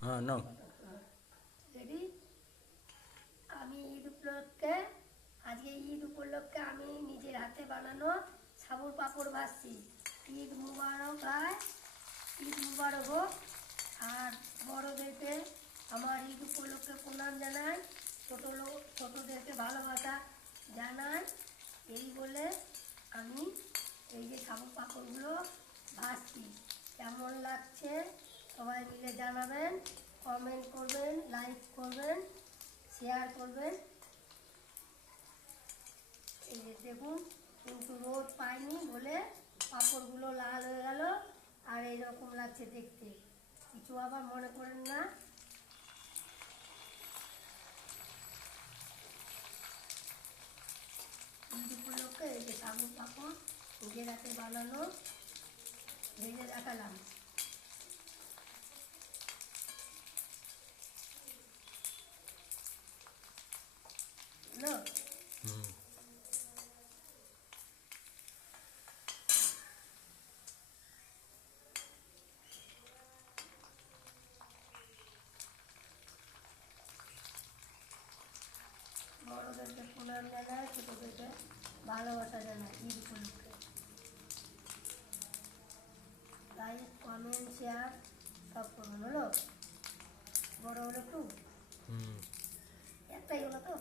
হ্যাঁ নাও। রেডি। আমি ঈদ উপলক্ষে আমি নিজের হাতে বানানো সাবুর পাঁপড় ভাজছি। ঈদ মুবারক হয়, ঈদ মুবারক হোক। আর বড়োদেরকে আমার ঈদ উপলক্ষে প্রণাম জানাই, ছোটোদেরকে ভালোবাসা জানাই। এই বলে আমি এই যে সাবুর পাঁপড়গুলো ভাজছি। কেমন লাগছে সবাই মিলে জানাবেন, কমেন্ট করবেন, লাইক করবেন, শেয়ার করবেন। এই যে দেখুন, কিন্তু রোদ পাইনি বলে পাঁপড়গুলো লাল হয়ে গেল আর এইরকম লাগছে দেখতে, কিছু আবার মনে করেন না। ঈদ উপলক্ষে এই যে সাবুর পাঁপড় নিজের হাতে বানানো ভেজে দেখালাম। না হুম। বড়োদেরকে প্রণাম জানায়, ছোটোদেরকে ভালোবাসা জানায় ঈদ উপলক্ষে। লাইক কমেন্ট শেয়ার সব করুন। হলো বড় হলো একটু, হুম। একটাই হলো তো।